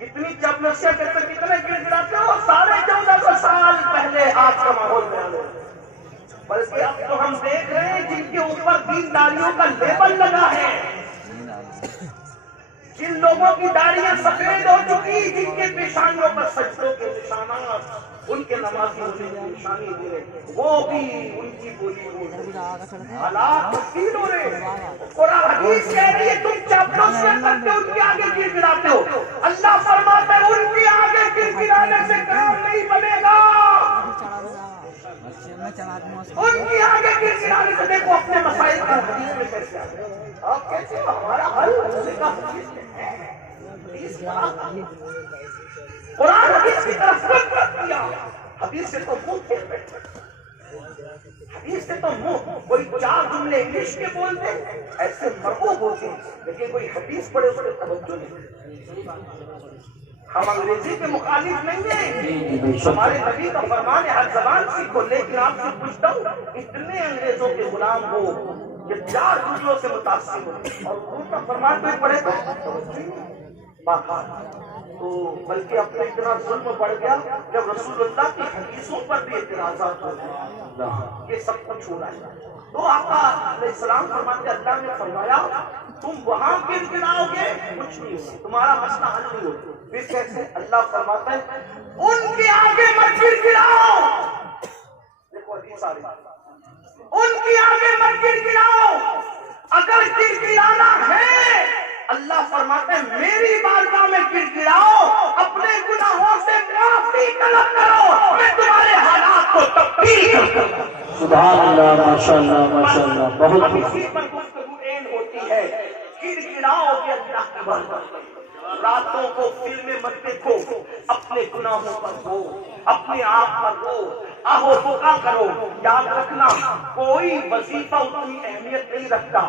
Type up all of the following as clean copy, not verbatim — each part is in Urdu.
کتنی چاپلوسیاں کرتے کتنے گر گراتے ہو. 1450 سال پہلے آج کا ماحول بیان ہے. بلکہ اب تو ہم دیکھ رہے ہیں جن کے اوپر دینداریوں کا لیبل لگا ہے، جن لوگوں کی داڑیاں سفید ہو چکی، جن کے پیشانیوں پر سجدوں کے نشانات، ان کے نمازی ہونے کی نشانی ہوئے، وہ بھی ان کی بولی ہوئی حالات تبدیل ہو رہے ہیں. قرآن حدیث کہہ رہی ہے تم چاپلوسیاں کرتے ہو، ان کے آگے گر گراتے ہو. اللہ فرماتا ہے ان کے آگے گر گرانے سے کام نہیں بنے گا. ان کی آگے گر گرانے سے دیکھو اپنے مسائل کا حدیث میں کیسے آتے ہیں. آپ کہتے ہو ہمارا حل ہونے کا حدیث میں ہے. قرآن حدیث کی طرف رخ کیا. حدیث سے تو منہ پھیر بیٹھے، حدیث سے تو منہ. کوئی 4 جملے انگلش کے بولتے ایسے مرغوب ہوتے ہیں، لیکن کوئی حدیث پڑھے اس پہ توجہ نہیں. ہم انگریزی کے مخالف نہیں ہیں، ہمارے نبی کا فرمان ہے ہر زبان سیکھو. لیکن آپ سے پوچھتا ہوں اتنے انگریزوں کے غلام ہو کہ 4 جملوں سے متاثر ہو اور حضور کا فرمان کوئی پڑھے تو بلکہ اب تو اتنا ظلم بڑھ گیا جب رسول اللہ کی حدیثوں پر بھی اعتراضات ہوتے ہیں. یہ سب کچھ ہو رہا ہے. تو آقا علیہ السلام فرماتے اللہ نے فرمایا تم وہاں گر گراؤ گے کچھ نہیں ہوگا، تمہارا مسئلہ حل نہیں ہوگا. پھر کیسے؟ اللہ فرماتا ہے ان کے آگے مت گر گراؤ. دیکھو حدیث آ رہی ہے، ان کے آگے مت گر گراؤ. اگر گر گرانا ہے اللہ فرماتے ہیں میری بارگاہ میں گر گراؤ، اپنے گناہوں سے معافی طلب کرو، میں تمہارے حالات کو تبدیل کر دوں. سبحان اللہ، ماشاء اللہ، ماشاء اللہ. بہت اسی پر گفتگو اینڈ ہوتی ہے. گر گراؤ گے اللہ کی بارگاہ میں. راتوں کو فلمیں مت دیکھو، اپنے گناہوں پر رو، اپنے آپ پر رو، آہو بکا کرو. یاد رکھنا کوئی وظیفہ اتنی اہمیت نہیں رکھتا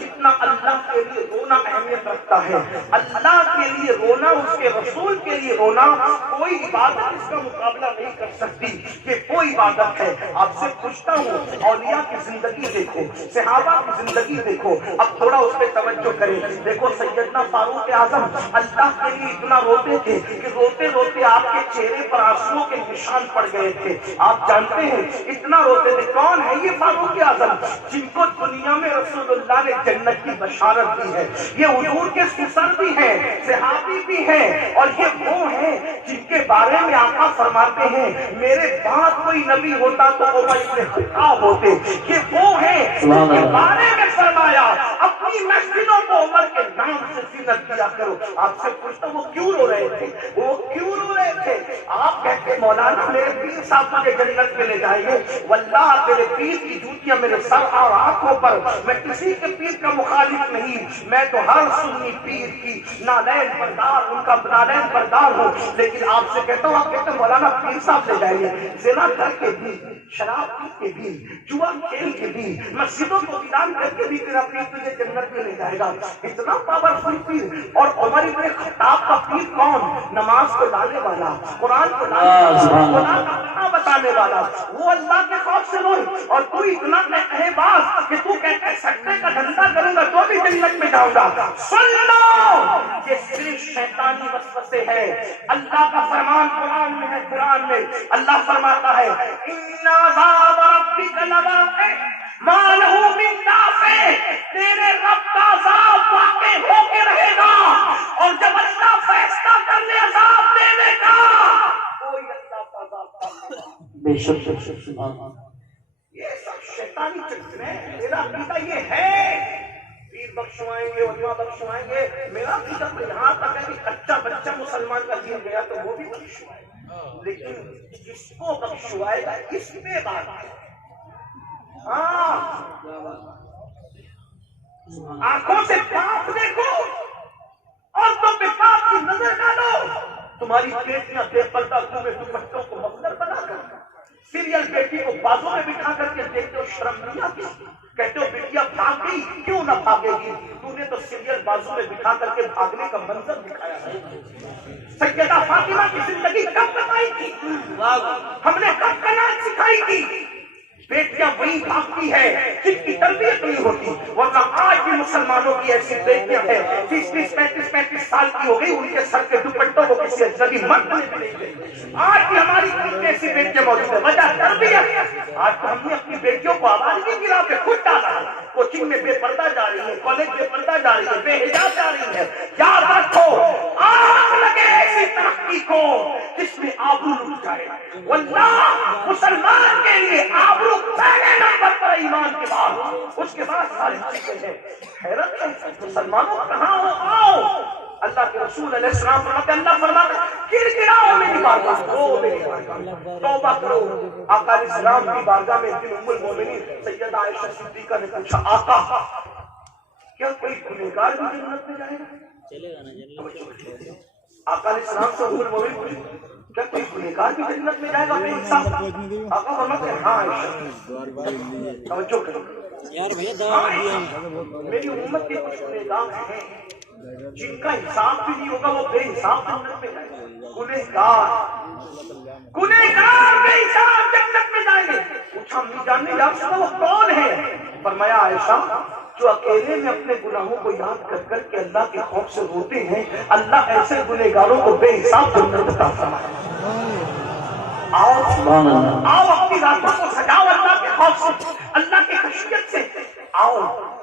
جتنا اللہ کے لیے رونا اہمیت رکھتا ہے. اللہ کے لیے رونا، اس کے رسول کے لیے رونا، کوئی عبادت اس کا مقابلہ نہیں کر سکتی. یہ کوئی عبادت ہے. آپ سے پوچھتا ہوں اولیاء کی زندگی دیکھو، صحابہ کی زندگی دیکھو، اب تھوڑا اس پہ توجہ کریں. دیکھو سیدنا فاروق اعظم اللہ کے لیے اتنا روتے تھے کہ روتے روتے آپ کے چہرے پر آنسوؤں کے نشان پڑ گئے تھے. آپ جانتے ہیں اتنا روتے تھے. کون ہے یہ فاروق اعظم جن کو دنیا میں رسول اللہ نے جنت کی بشارت دی ہے؟ یہ حضور کے سسر بھی ہیں، صحابی بھی ہیں، اور یہ وہ ہیں جن کے بارے میں آقا فرماتے ہیں میرے بعد کوئی نبی ہوتا تو عمر بن خطاب ہوتے. یہ وہ ہیں جن کے بارے میں فرمایا اپنی مسجدوں کو عمر کے نام سے زینت کیا کرو. آپ سے پوچھتا وہ کیوں رو رہے تھے؟ وہ کیوں رو رہے تھے؟ آپ کہتے مولانا میرے پیر صاحب مجھے جنت میں لے جائیں گے. واللہ تیرے پیر کی جوتیاں میرے سر اور آنکھوں پر. میں کسی کے پیر کا مخالف نہیں، میں تو ہر سنی پیر کی نالین بردار، ان کا نالین بردار ہوں. لیکن آپ سے کہتا ہوں، آپ کہتے ہیں مولانا پیر صاحب لے جائیں گے. زنا کر کے بھی، شراب پی کے بھی، جوا کھیل کے بھی، مسجدوں کو ویران کر کے بھی تیرا پیر تجھے جنت میں لے جائے گا. اتنا پاورفل پیر. اور عمر بن خطاب کا پیر کون؟ نماز کو لانے والا، قرآن کو لانے والا، قرآن کا معنی بتانے والا. وہ اللہ کے خوف سے روئے. اور تو اتنا کہے باز کہ تو کہتے ہیں سکتے کا دھندا کروں گا تو بھی جنت میں جاؤں گا. سن لو یہ صرف شیطانی وسوسے ہے. اللہ کا فرمان قرآن میں ہے. قرآن میں اللہ فرماتا ہے ان عذاب ربک لواقع ما لہ من دافع. تیرے رب کا عذاب واقع ہو کے رہے گا، اور جب اللہ فیصلہ کر لے عذاب دینے کا کوئی اللہ کا عذاب بے شک. یہ سب شیطانی چکر ہے. میرا عقیدہ یہ ہے پیر بخشوائیں گے، علماء بخشوائیں گے. میرا عقیدہ تو یہاں تک ہے کہ کچا بچہ مسلمان کا دین گیا تو وہ بھی بخشوائے، لیکن جس کو بخشوائے گا اس پہ بات ہے. ہاں آنکھوں سے پاپ دیکھو اور تو پہ پاپ کی نظر ڈالو. تمہاری بیٹیاں بے پردہ گھومے دوپٹوں کو مفلر بنا کر سیریل بیٹی کو بازوں میں بٹھا کر کے دیکھتے ہو، شرم نہیں آتی؟ کہتے ہو بیٹیا بھاگ گئی، کیوں نہ بھاگے گی؟ تو نے تو سیریل بازو میں بٹھا کر کے بھاگنے کا منظر دکھایا ہے. سیدہ فاطمہ کی زندگی کب بتائی تھی؟ ہم نے کب قناعت سکھائی تھی؟ بیٹیاں وہی بھاگتی ہے جن کی تربیت نہیں ہوتی، ورنہ آج بھی مسلمانوں کی ایسی بیٹیاں ہیں 30-35 سال کی ہو گئی، ان کے سر کے دوپٹوں کو کسی اجنبی مرد نے بھی نہیں گئی۔ آج بھی ہماری قوم ایسی بیٹیاں موجود ہیں، وجہ تربیت۔ آج تو ہم نے اپنی بیٹیوں کو آوارگی کی راہ پہ خود ڈالا ہے، کوچنگ میں بے پردہ جا رہی ہے، کالج بے پردہ جا رہی ہے، بے حجاب جا رہی ہے۔ یاد رکھو آگ لگے ایسی ترقی کو جس میں آبرو لٹ جائے، واللہ مسلمان کے لیے آبرو پہلے نمبر پر ایمان کے بعد، اس کے بعد ساری چیزیں ہیں۔ حیرت ہے مسلمانوں کہاں ہو؟ آؤ، اللہ کے رسول علیہ السلام فرماتے، اللہ فرماتے گڑگڑاؤ میری بارگاہ، رو میری بارگاہ، توبہ کرو۔ آقا علیہ السلام کی بارگاہ میں ایک دن ام المومنین سیدہ عائشہ صدیقہ نے پوچھا، آقا کیا کوئی گنہگار بھی جنت میں جائے گا؟ آقا علیہ السلام سے ام المومنین پوچھی، کیا کوئی گنہگار بھی جنت میں جائے گا بے حساب؟ آقا فرماتے ہیں ہاں عائشہ، توجہ کرو میری امت کے کچھ گنہگار ہیں جن کا حساب بھی نہیں ہوگا، وہ بے حساب جنت میں جائیں گے۔ گنہگار بے حساب جنت میں جائیں گے۔ پوچھا امی جان نے یا رسول اللہ وہ کون ہے؟ فرمایا عائشہ جو اکیلے میں اپنے گناہوں کو یاد کر کر کے اللہ کے خوف سے روتے ہیں، اللہ ایسے گنہگاروں کو بے حساب جنت عطا فرمائے۔ آؤ اپنی راتوں کو سجاؤ اللہ کے خوف سے، اللہ کی خشیت سے۔ آؤ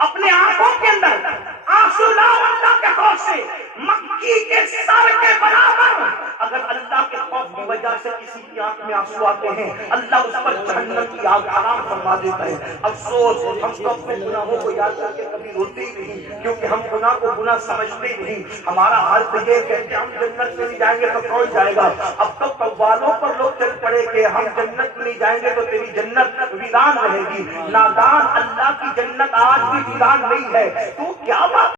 اپنے آنکھوں کے اندر آنسو لاؤ اللہ کے خوف سے، مکھی کے سر کے برابر اگر اللہ کے خوف کی وجہ سے کسی کی آنکھ میں آنسو آتے ہیں، اللہ اس پر جہنم کی آگ حرام فرما دیتا ہے۔ افسوس ہم تو اپنے گناہوں کو یاد کر کے کبھی روتے ہی نہیں، کیونکہ ہم گناہ کو گناہ سمجھتے ہی نہیں۔ ہمارا حال تو یہ کہتے ہم جنت میں نہیں جائیں گے تو کون جائے گا؟ اب تو قوالوں پر لوگ چل پڑے کہ ہم جنت میں نہیں جائیں گے تو تیری جنت ویران رہے گی۔ نادان، اللہ کی جنت آج بھی ویران نہیں ہے۔ تو کیا بات